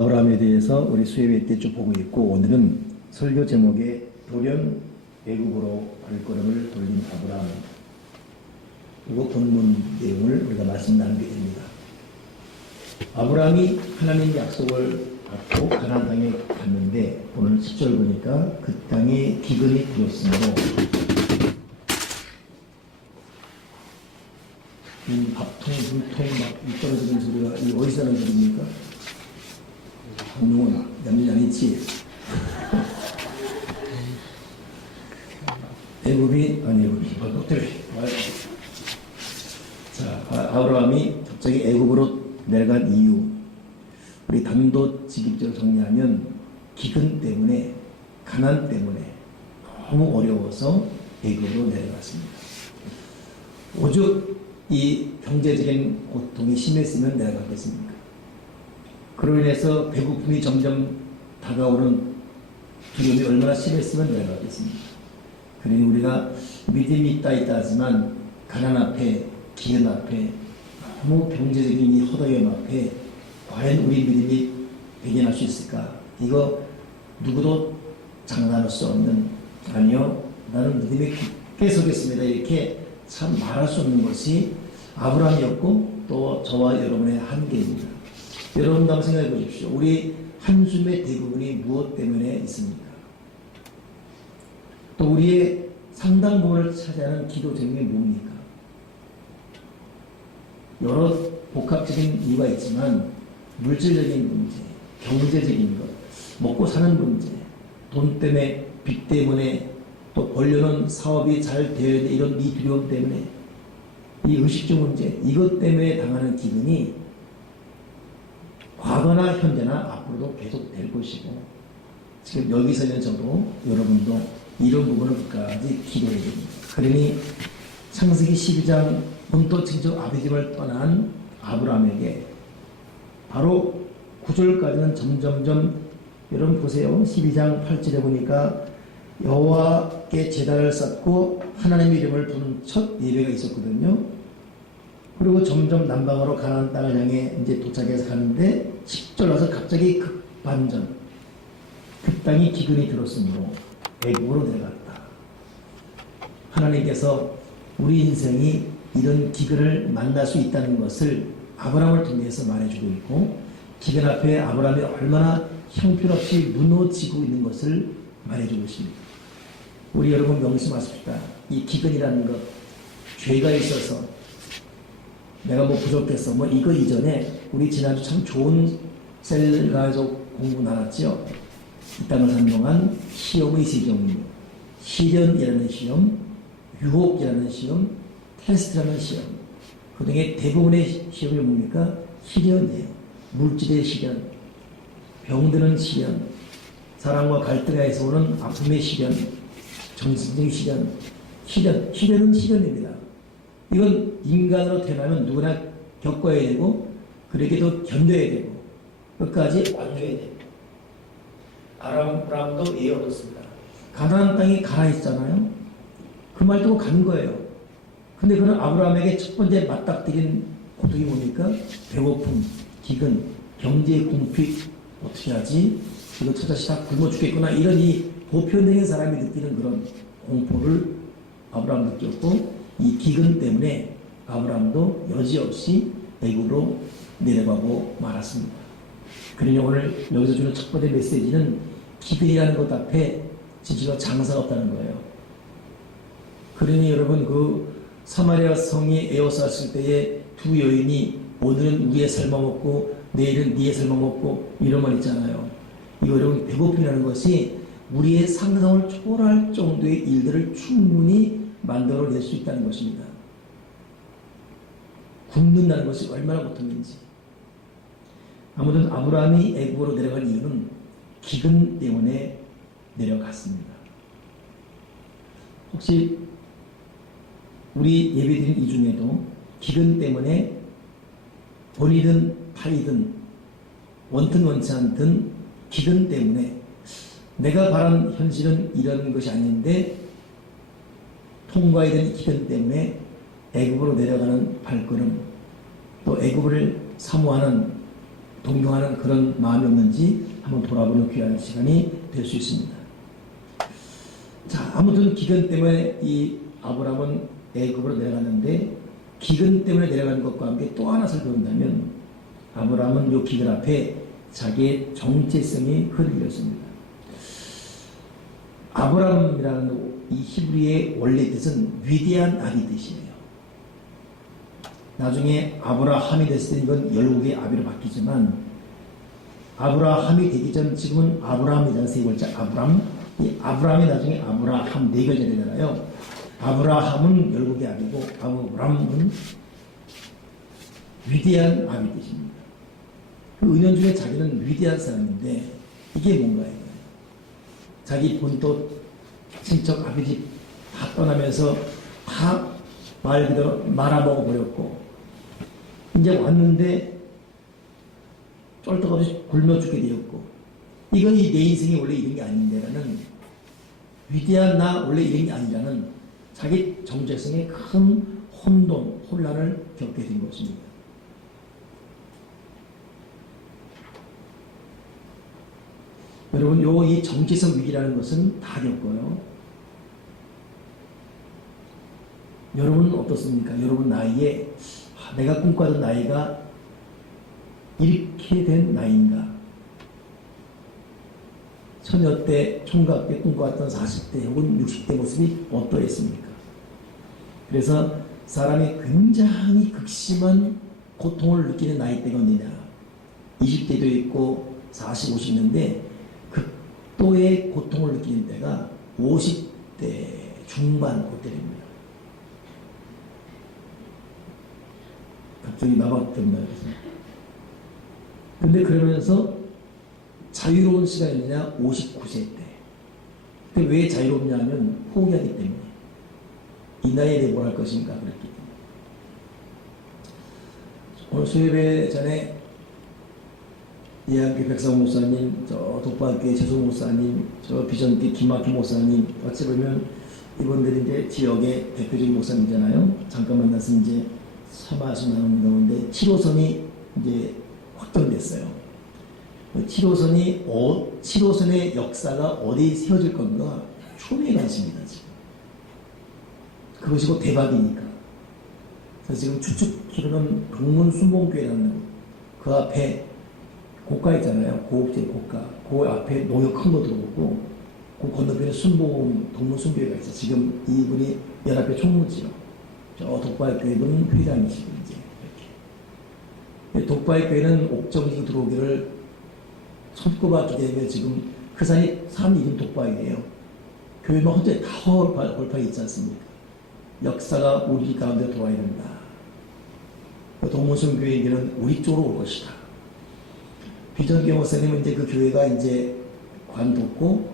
아브라함에 대해서 우리 수요일 때 쭉 보고 있고, 오늘은 설교 제목에 돌연 애국으로 발걸음을 돌린 아브라함, 그리고 본문 내용을 우리가 말씀 나누게 됩니다. 아브라함이 하나님 약속을 받고 가나안 땅에 갔는데, 오늘 10절 보니까 그 땅에 기근이 들었으므로 밥통, 물통 막 떨어지는 소리가 이 어디서 나는 소리입니까? 강릉은 남자 아니지? 애굽이 아니 호텔. 자, 아브라함이 갑자기 애굽으로 내려간 이유, 우리 단도직입적으로 정리하면 기근 때문에, 가난 때문에 너무 어려워서 애굽으로 내려갔습니다. 오죽 이 경제적인 고통이 심했으면 내려갔겠습니까? 그로 인해서 배고픔이 점점 다가오는 두려움이 얼마나 심했으면 내려가겠습니까? 그러니 우리가 믿음이 있다 하지만 가난 앞에, 기근 앞에, 너무 경제적인 이 허덕임 앞에 과연 우리 믿음이 배견할 수 있을까? 이거 누구도 장담할 수 없는, 아니요, 나는 믿음에 깊게 서겠습니다, 이렇게 참 말할 수 없는 것이 아브라함이었고 또 저와 여러분의 한계입니다. 여러분도 한번 생각해 보십시오. 우리 한숨의 대부분이 무엇 때문에 있습니까? 또 우리의 상당 부분을 차지하는 기도 제목이 뭡니까? 여러 복합적인 이유가 있지만 물질적인 문제, 경제적인 것, 먹고 사는 문제, 돈 때문에, 빚 때문에, 또 벌려는 사업이 잘 되어야 돼, 이런 이 두려움 때문에, 이 의식주 문제, 이것 때문에 당하는 기근이 과거나 현재나 앞으로도 계속 될 것이고, 지금 여기서 있는 저도 여러분도 이런 부분을 끝까지 기도해야 됩니다. 그러니 창세기 12장 본토친척 아비집을 떠난 아브라함에게 바로 9절까지는 점점점, 여러분 보세요. 12장 8절에 보니까 여호와께 제단을 쌓고 하나님의 이름을 부르는 첫 예배가 있었거든요. 그리고 점점 남방으로 가나안 땅을 향해 이제 도착해서 가는데 10절 와서 갑자기 급반전, 그 땅이 기근이 들었으므로 애굽으로 내려갔다. 하나님께서 우리 인생이 이런 기근을 만날 수 있다는 것을 아브라함을 통해서 말해주고 있고, 기근 앞에 아브라함이 얼마나 형편없이 무너지고 있는 것을 말해주고 있습니다. 우리 여러분 명심하십시다. 이 기근이라는 것, 죄가 있어서 내가 뭐 부족했어, 뭐 이거 이전에 우리 지난주 참 좋은 셀가족 공부 나눴죠. 이 땅을 산 동안 시험의 세 종류, 시련이라는 시험, 유혹이라는 시험, 테스트라는 시험. 그 중에 대부분의 시험이 뭡니까? 시련이에요. 물질의 시련, 병드는 시련, 사랑과 갈등에서 오는 아픔의 시련, 정신적인 시련, 시련은 시련입니다. 이건 인간으로 태어나면 누구나 겪어야 되고, 그러게도 견뎌야 되고, 끝까지 완주해야 됩니다. 아브라함도 예의 얻었습니다. 가나안 땅이 가라 했잖아요. 그 말 듣고 간 거예요. 근데 그는 아브라함에게 첫 번째 맞닥뜨린 고통이 뭡니까? 배고픔, 기근, 경제의 궁핍, 어떻게 하지? 이거 저자식 다 굶어 죽겠구나, 이런 이 보편적인 사람이 느끼는 그런 공포를 아브라함 느꼈고, 이 기근 때문에 아브라함도 여지없이 애굽으로 내려가고 말았습니다. 그러니 오늘 여기서 주는 첫 번째 메시지는 기근이라는 것 앞에 진실로 장사가 없다는 거예요. 그러니 여러분, 그 사마리아 성이 에워쌌을 때에 두 여인이 오늘은 우리의 삶아 먹고 내일은 네의 삶아 먹고 이런 말 있잖아요. 이거 여러분, 배고픔이라는 것이 우리의 상상을 초월할 정도의 일들을 충분히 만들어낼 수 있다는 것입니다. 굶는다는 것이 얼마나 고통인지. 아무튼 아브라함이 애굽으로 내려간 이유는 기근 때문에 내려갔습니다. 혹시 우리 예배드린 이 중에도 기근 때문에 본이든 타이든 원튼 원치 않든 기근 때문에 내가 바란 현실은 이런 것이 아닌데 통과해야 되는 기근 때문에 애굽으로 내려가는 발걸음, 또 애굽을 사모하는 동경하는 그런 마음이 없는지 한번 돌아보는 귀한 시간이 될 수 있습니다. 자, 아무튼 기근 때문에 이 아브라함은 애굽으로 내려갔는데 기근 때문에 내려가는 것과 함께 또 하나 살펴본다면 아브라함은 이 기근 앞에 자기의 정체성이 흔들렸습니다. 아브라함이라는 이 히브리의 원래 뜻은 위대한 아비 뜻이에요. 나중에 아브라함이 됐을 때 이건 열국의 아비로 바뀌지만 아브라함이 되기 전 지금은 아브라함이라는 세 글자 아브람, 이 아브라함이 나중에 아브라함 네 글자 되잖아요. 아브라함은 열국의 아비고 아브람은 위대한 아비 뜻입니다. 그 은연중에 자기는 위대한 사람인데 이게 뭔가요? 자기 본토 친척 아버지 다 떠나면서 다 말 그대로 말아먹어 버렸고 이제 왔는데 쫄떡없이 굶어 죽게 되었고 이건 내 인생이 원래 이런 게 아닌데라는 위대한 나 원래 이런 게 아니라는 자기 정체성에 큰 혼란을 겪게 된 것입니다. 여러분, 이 정체성 위기라는 것은 다 겪어요. 여러분은 어떻습니까? 여러분 나이에 내가 꿈꿔던 나이가 이렇게 된 나이인가? 처녀 때, 총각 때 꿈꿔왔던 40대 혹은 60대 모습이 어떠했습니까? 그래서 사람이 굉장히 극심한 고통을 느끼는 나이대가 언제냐? 20대도 있고 40, 50 있는데 극도의 고통을 느끼는 때가 50대 중반 그때입니다. 갑자기 나밖에 없나 그래서. 근데 그러면서 자유로운 시간이냐 59세 때. 근데 왜 자유롭냐면 포기하기 때문에. 이 나이에 내가 뭘 할 것인가 그랬기 때문에. 오늘 수요일에 전에 예한교 백상 목사님, 저 독박교회 재송 목사님, 저 비전교 김학희 목사님, 어찌 보면 이분들이 이제 지역의 대표적인 목사님이잖아요. 잠깐 만나서 이제 사마수 나누는 가운데 7호선이 이제 확정됐어요. 7호선의 역사가 어디에 세워질 건가 초미의 관심이다, 지금. 그것이 곧 대박이니까. 그래서 지금 추측키로는 동문순봉교회라는 그 앞에 고가 있잖아요. 고급제 고가. 그 앞에 농협 큰 거 들어오고, 그 건너편에 동문순교회가 있어요. 지금 이분이 연합회 총무지요. 저 독바이교회는 회장이시고, 이제, 이렇게. 독바이교회는 옥정지구 들어오기를 손꼽았기 때문에 지금 그 산 이름 독바이예요. 교회만 혼자 다 골파에 있지 않습니까? 역사가 우리 가운데 돌아야 된다. 동문순교회는 우리 쪽으로 올 것이다. 비전교 목사님은 이제 그 교회가 이제 관뒀고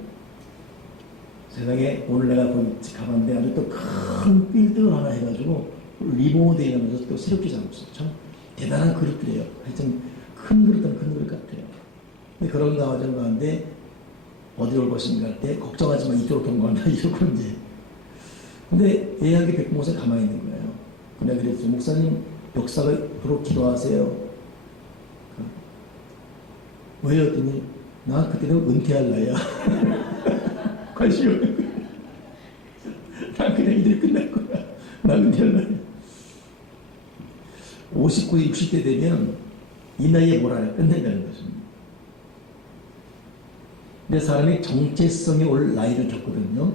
세상에 오늘 내가 거기 가봤는데 아주 또 큰 빌딩을 하나 해가지고 리모델링하면서 또 새롭게 잡고 있어요. 참 대단한 그릇들이에요. 하여튼 큰 그릇은 큰 그릇 같아요. 근데 그런 과정 가운데 어디 올 것인가 할 때 걱정하지 마 이쪽으로 동거한다 이러고 이제. 근데 예약이 백목사 가만히 있는 거예요. 근데 그랬죠. 목사님 역사로 기도하세요. 왜요? 했더니 나 그때는 은퇴할 나이야. 관심이 없는 거야. 나 그냥 이대로 끝날 거야. 나 은퇴할 나이야. 59, 60대 되면 이 나이에 뭘 알아요? 끝낸다는 것입니다. 근데 사람이 정체성이 올 나이를 겪거든요.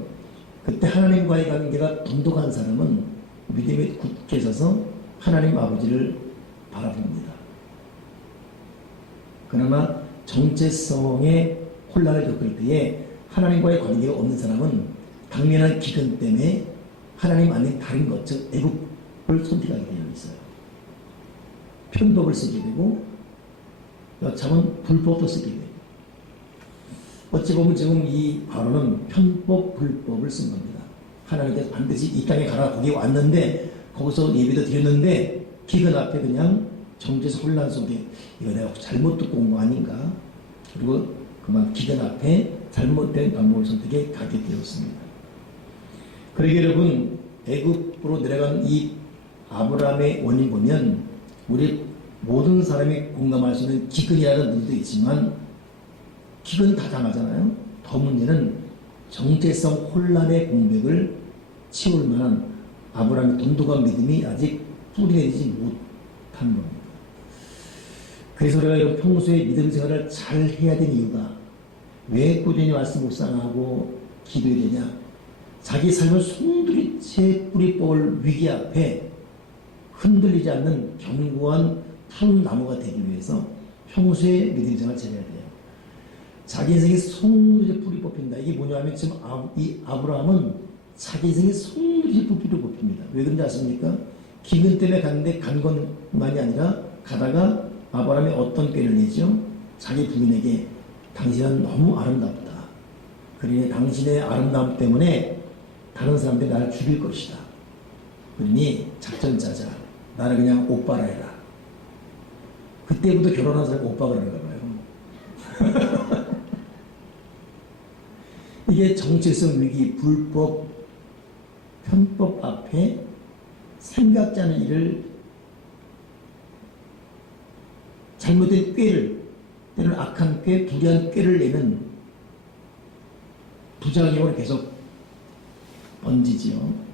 그때 하나님과의 관계가 돈독한 사람은 믿음이 굳게 서서 하나님 아버지를 바라봅니다. 그러나 정체성의 혼란을 겪을 때에 하나님과의 관계가 없는 사람은 당면한 기근 때문에 하나님 아닌 다른 것, 즉 애국을 선택하게 되어 있어요. 편법을 쓰게 되고 여차하면 불법도 쓰게 되고 어찌 보면 지금 이 바로는 편법, 불법을 쓴 겁니다. 하나님께서 반드시 이 땅에 가라 거기 왔는데 거기서 예배도 드렸는데 기근 앞에 그냥 정체성 혼란 속에 이거 내가 잘못 듣고 온 거 아닌가? 그리고 그만 기근 앞에 잘못된 방법을 선택해 가게 되었습니다. 그러게 여러분 애굽으로 내려간 이 아브라함의 원인 보면 우리 모든 사람이 공감할 수 있는 기근이라는 의미도 있지만 기근 다 당하잖아요. 더 문제는 정체성 혼란의 공백을 채울 만한 아브라함의 돈독한 믿음이 아직 뿌리내리지 못한 겁니다. 그래서 우리가 이런 평소에 믿음 생활을 잘 해야 되는 이유가 왜 꾸준히 말씀 묵상하고 기도해야 되냐? 자기 삶을 송두리째 뿌리 뽑을 위기 앞에 흔들리지 않는 견고한 푸른나무가 되기 위해서 평소에 믿음 생활을 잘해야 돼요. 자기 인생이 송두리째 뿌리 뽑힌다. 이게 뭐냐면 지금 이 아브라함은 자기 인생이 송두리째 뿌리 뽑힙니다. 왜 그런지 아십니까? 기근 때문에 갔는데 간 것만이 아니라 가다가 아브라함이 어떤 꾀를 내죠? 자기 부인에게 당신은 너무 아름답다. 그러니 당신의 아름다움 때문에 다른 사람들이 나를 죽일 것이다. 그러니 작전 짜자. 나를 그냥 오빠라 해라. 그때부터 결혼한 사람이 오빠가 그런가 봐요. 이게 정체성 위기, 불법, 편법 앞에 생각지 않은 일을 잘못된 꾀를, 때로는 악한 꾀, 불의한 꾀를 내는 부작용을 계속 번지지요.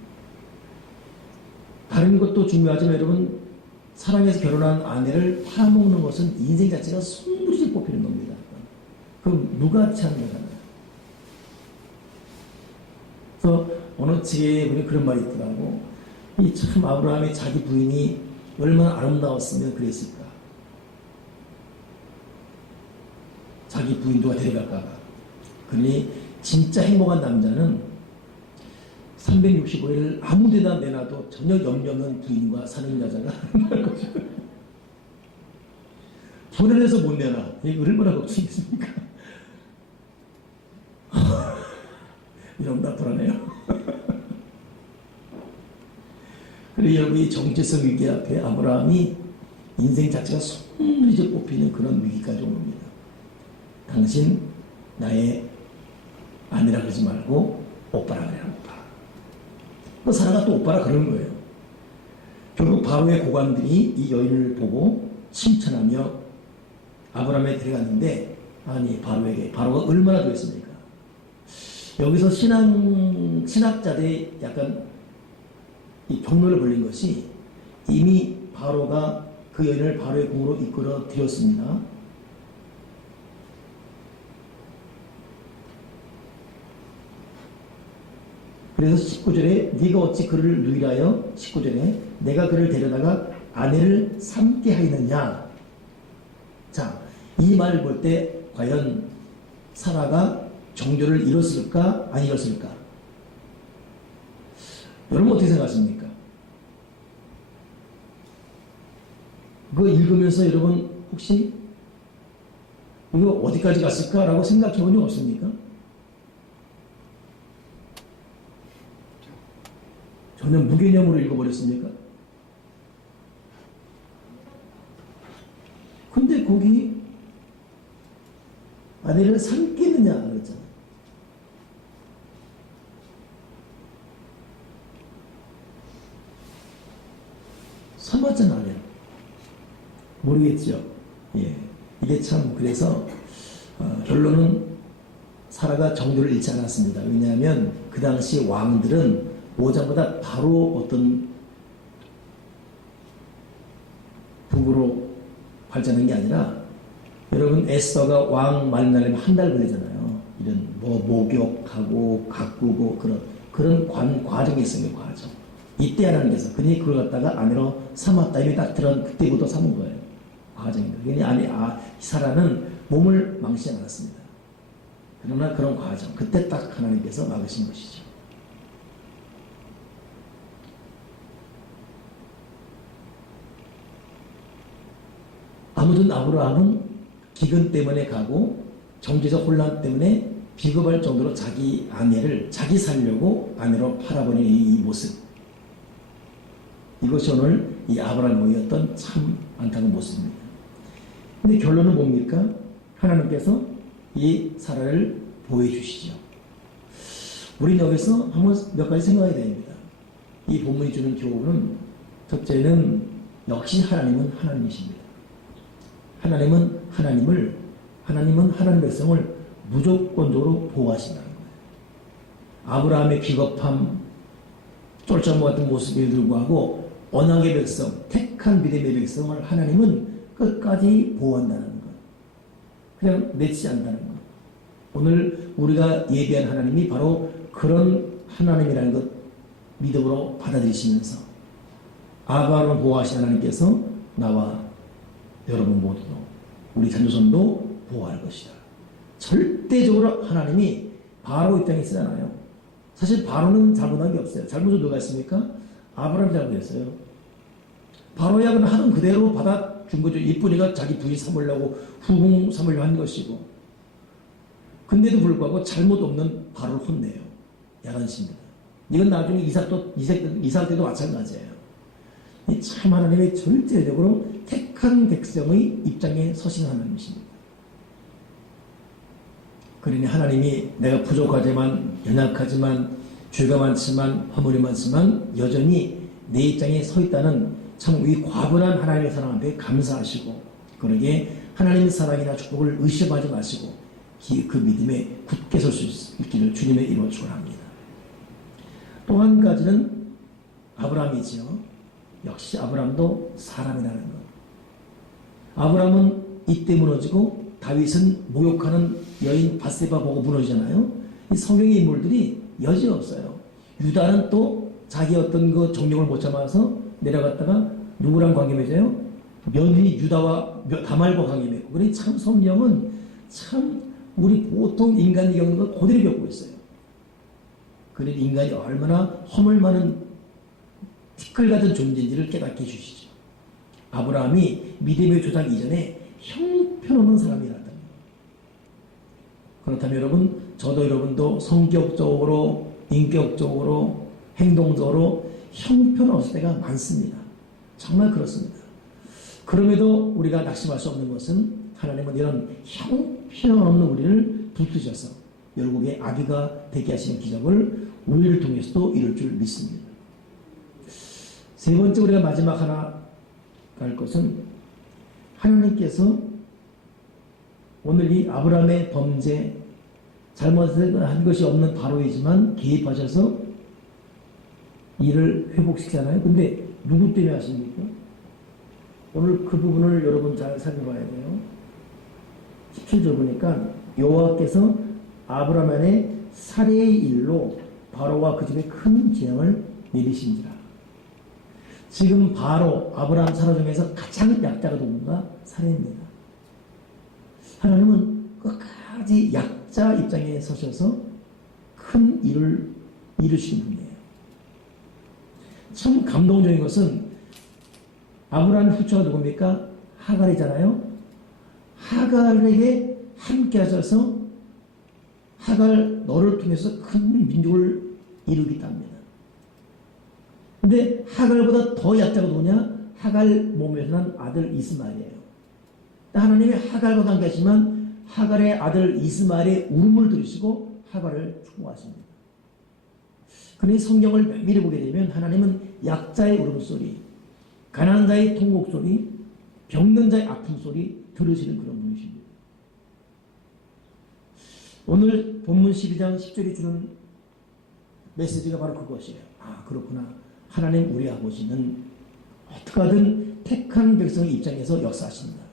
다른 것도 중요하지만 여러분, 사랑해서 결혼한 아내를 팔아먹는 것은 인생 자체가 송두리째 뽑히는 겁니다. 그럼 무가치한 거잖아요. 그래서 어느 지혜에 그런 말이 있더라고. 이 참 아브라함의 자기 부인이 얼마나 아름다웠으면 그랬을까. 자기 부인 누가 데려갈까봐. 그러니 진짜 행복한 남자는 365일 아무 데나 내놔도 전혀 염려 없는 부인과 사는 여자가 불안해서 못 내놔. 이게 얼마나 걱정이겠습니까? 이러면 다 불안해요. 그리고 여러분이 정체성 위기 앞에 아브라함이 인생 자체가 송두리째 뽑히는 그런 위기까지 온 겁니다. 당신 나의 아내라 그러지 말고 오빠라 그래라, 오빠. 그 사라가 또 오빠라 그러는 거예요. 결국 바로의 고관들이 이 여인을 보고 칭찬하며 아브라함에 데려갔는데, 아니 바로에게, 바로가 얼마나 좋았습니까? 여기서 신학자들이 약간 이 경로를 벌린 것이, 이미 바로가 그 여인을 바로의 궁으로 이끌어 들였습니다. 그래서 19절에 네가 어찌 그를 누이라여, 19절에 내가 그를 데려다가 아내를 삼게 하였느냐. 자, 이 말을 볼 때 과연 사라가 정조를 이뤘을까 안 이뤘을까? 여러분 어떻게 생각하십니까? 그거 읽으면서 여러분 혹시 이거 어디까지 갔을까라고 생각해 본 적 없습니까? 전혀 무개념으로 읽어버렸습니까? 근데 거기 아내를 삼겠느냐 그랬잖아. 삼았잖아, 아내. 모르겠죠. 예, 이게 참 그래서 결론은 사라가 정도를 잃지 않았습니다. 왜냐하면 그 당시 왕들은 오자마자 바로 어떤 북으로 발전한 게 아니라, 여러분 에스더가 왕 만나려면 한 달 걸리잖아요. 이런 뭐 목욕하고 가꾸고 그런 과정이 있어요. 과정. 이때 하라는 데서. 그러니 그걸 갖다가 아내로 삼았다. 이게 딱 들은 그때부터 삼은 거예요. 과정입니다. 그러니 사라는 몸을 망치지 않았습니다. 그러나 그런 과정, 그때 딱 하나님께서 막으신 것이죠. 아무튼 아브라함은 기근 때문에 가고 정치적 혼란 때문에 비겁할 정도로 자기 아내를 자기 살려고 아내로 팔아버린 이 모습, 이것이 오늘 이 아브라함의 어떤 참 안타까운 모습입니다. 근데 결론은 뭡니까? 하나님께서 이 사라를 보호해 주시죠. 우리는 여기서 한번 몇 가지 생각해야 됩니다. 이 본문이 주는 교훈은, 첫째는 역시 하나님은 하나님이십니다. 하나님은 하나님 백성을 무조건적으로 보호하신다는 거예요. 아브라함의 비겁함, 쫄짜무 같은 모습에 불구하고 언약의 백성, 택한 믿음의 백성을 하나님은 끝까지 보호한다는 것. 그냥 내치지 않는다는 것. 오늘 우리가 예배한 하나님이 바로 그런 하나님이라는 것 믿음으로 받아들이시면서 아브라함을 보호하신 하나님께서 나와 여러분 모두도 우리 자녀손도 보호할 것이다. 절대적으로 하나님이 바로 입장에 쓰잖아요. 사실 바로는 잘못한 게 없어요. 잘못은 누가 했습니까? 아브라함이 잘못했어요. 바로야 그냥 하던 그대로 받아준 거죠. 이쁜이가 자기 부인 삼으려고 후궁 삼으려고 한 것이고. 근데도 불구하고 잘못 없는 바로를 혼내요. 야단칩니다. 이건 나중에 이삭 때도 마찬가지예요. 참 하나님의 절대적으로 택한 백성의 입장에 서신 하나님이십니다. 그러니 하나님이 내가 부족하지만 연약하지만 죄가 많지만 허물이 많지만 여전히 내 입장에 서 있다는 참 이 과분한 하나님의 사랑 앞에 감사하시고 그러기에 하나님의 사랑이나 축복을 의심하지 마시고 그 믿음에 굳게 설 수 있기를 주님의 이름으로 축원합니다. 또 한 가지는 아브라함이지요. 역시 아브라함도 사람이라는 것. 아브라함은 이때 무너지고 다윗은 모욕하는 여인 바세바 보고 무너지잖아요. 이 성경의 인물들이 여지없어요. 유다는 또 자기 어떤 그 정령을 못 참아서 내려갔다가 누구랑 관계 맺어요? 며느리 유다와 다말과 관계 맺고. 그러니 참 성경은 참 우리 보통 인간이 겪는 걸 그대로 겪고 있어요. 그러니 인간이 얼마나 허물 많은 티끌 같은 존재인지를 깨닫게 해주시죠. 아브라함이 믿음의 조작 이전에 형편없는 사람이라는 거예요. 그렇다면 여러분, 저도 여러분도 성격적으로, 인격적으로, 행동적으로 형편없을 때가 많습니다. 정말 그렇습니다. 그럼에도 우리가 낙심할 수 없는 것은 하나님은 이런 형편없는 우리를 붙드셔서 결국에 아비가 되게 하시는 기적을 우리를 통해서도 이룰 줄 믿습니다. 세 번째 우리가 마지막 하나 갈 것은 하나님께서 오늘 이 아브라함의 범죄 잘못한 것이 없는 바로이지만 개입하셔서 이를 회복시키잖아요. 근데 누구 때문에 하십니까? 오늘 그 부분을 여러분 잘 살펴봐야 돼요. 17절 보니까 여호와께서 아브라함 안에 살해의 일로 바로와 그 집에 큰 재앙을 내리신지라. 지금 바로 아브라함 사람 중에서 가장 약자가 누군가? 살해입니다. 하나님은 끝까지 약자 입장에 서셔서 큰 일을 이루시는 분이에요. 참 감동적인 것은 아브라함의 후처가 누굽니까? 하갈이잖아요. 하갈에게 함께 하셔서 하갈 너를 통해서 큰 민족을 이루겠다 합니다. 근데 하갈보다 더 약자가 누구냐? 하갈 몸에서 난 아들 이스마엘이에요. 하나님이 하갈보다 함께 하시면 하갈의 아들 이스마엘의 울음을 들으시고 하갈을 축복하십니다. 그러니 성경을 면밀히 보게 되면 하나님은 약자의 울음소리, 가난한 자의 통곡소리, 병든 자의 아픔소리 들으시는 그런 분이십니다. 오늘 본문 12장 10절이 주는 메시지가 바로 그것이에요. 아, 그렇구나. 하나님 우리 아버지는 어떻게 하든 택한 백성의 입장에서 역사하십니다.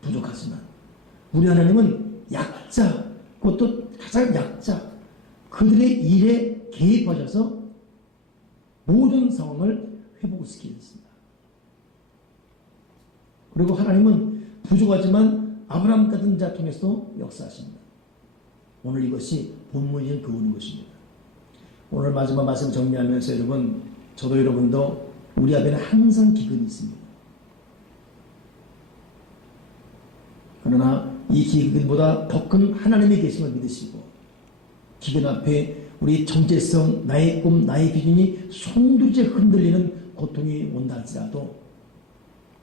부족하지만 우리 하나님은 약자, 그것도 가장 약자, 그들의 일에 개입하셔서 모든 상황을 회복시키겠습니다. 그리고 하나님은 부족하지만 아브라함 같은 자 통해서 역사하십니다. 오늘 이것이 본문인 교훈인 것입니다. 오늘 마지막 말씀 정리하면서 여러분, 저도 여러분도 우리 앞에는 항상 기근이 있습니다. 그러나 이 기근보다 더 큰 하나님의 계심을 믿으시고 기근 앞에 우리 정체성, 나의 꿈, 나의 비전이 송두리째 흔들리는 고통이 온다 할지라도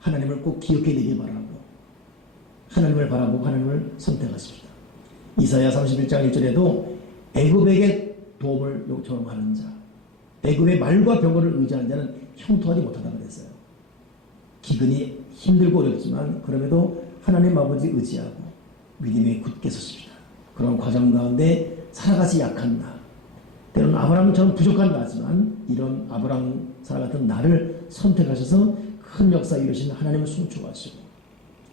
하나님을 꼭 기억해내길 바라고 하나님을 바라보고 하나님을 선택하십시다. 이사야 31장 1절에도 애굽에게 도움을 요청하는 자, 애굽의 말과 병거를 의지하는 자는 형통하지 못하다고 그랬어요. 기근이 힘들고 어렵지만 그럼에도 하나님 아버지 의지하고 믿음에 굳게 섰습니다. 그런 과정 가운데 살아가지 약한 나, 때로는 아브라함처럼 부족한 나지만 이런 아브라함 사람 같은 나를 선택하셔서 큰 역사 이루신 하나님을 송축하시고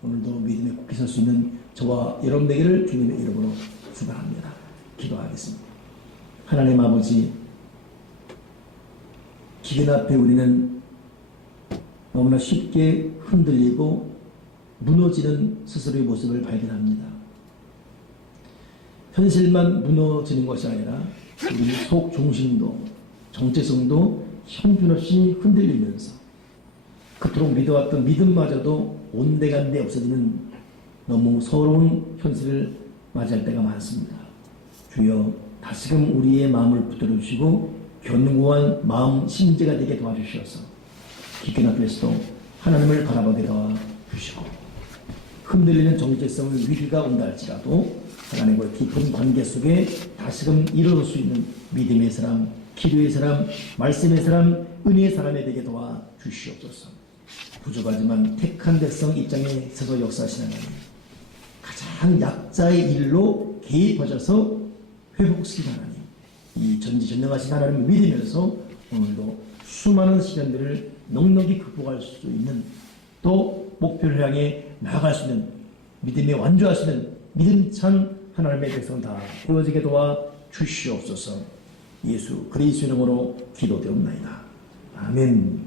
오늘도 믿음에 굳게 설 수 있는 저와 여러분에게를 주님의 이름으로 축원합니다. 기도하겠습니다. 하나님 아버지, 기근 앞에 우리는 너무나 쉽게 흔들리고 무너지는 스스로의 모습을 발견합니다. 현실만 무너지는 것이 아니라 우리 속 중심도 정체성도 형편없이 흔들리면서 그토록 믿어왔던 믿음마저도 온데간데 없어지는 너무 서러운 현실을 맞이할 때가 많습니다. 주여 다시금 우리의 마음을 붙들어 주시고 견고한 마음 심재가 되게 도와주셔서 기근 앞에서도 하나님을 바라보게 도와주시고 흔들리는 정체성을 위기가 온다 할지라도 하나님과의 깊은 관계 속에 다시금 일어설 수 있는 믿음의 사람, 기도의 사람, 말씀의 사람, 은혜의 사람이 되게 도와주시옵소서. 부족하지만 택한 백성 입장에 서서 역사하시는 하나님, 가장 약자의 일로 개입하셔서 회복시키는 하나님, 이 전지전능하신 하나님을 믿으면서 오늘도 수많은 시련들을 넉넉히 극복할 수 있는 또 목표를 향해 나아갈 수 있는 믿음에 완주할 수 있는 믿음찬 하나님의 백성 다 되어지게 도와 주시옵소서. 예수 그리스도 이름으로 기도되옵나이다. 아멘.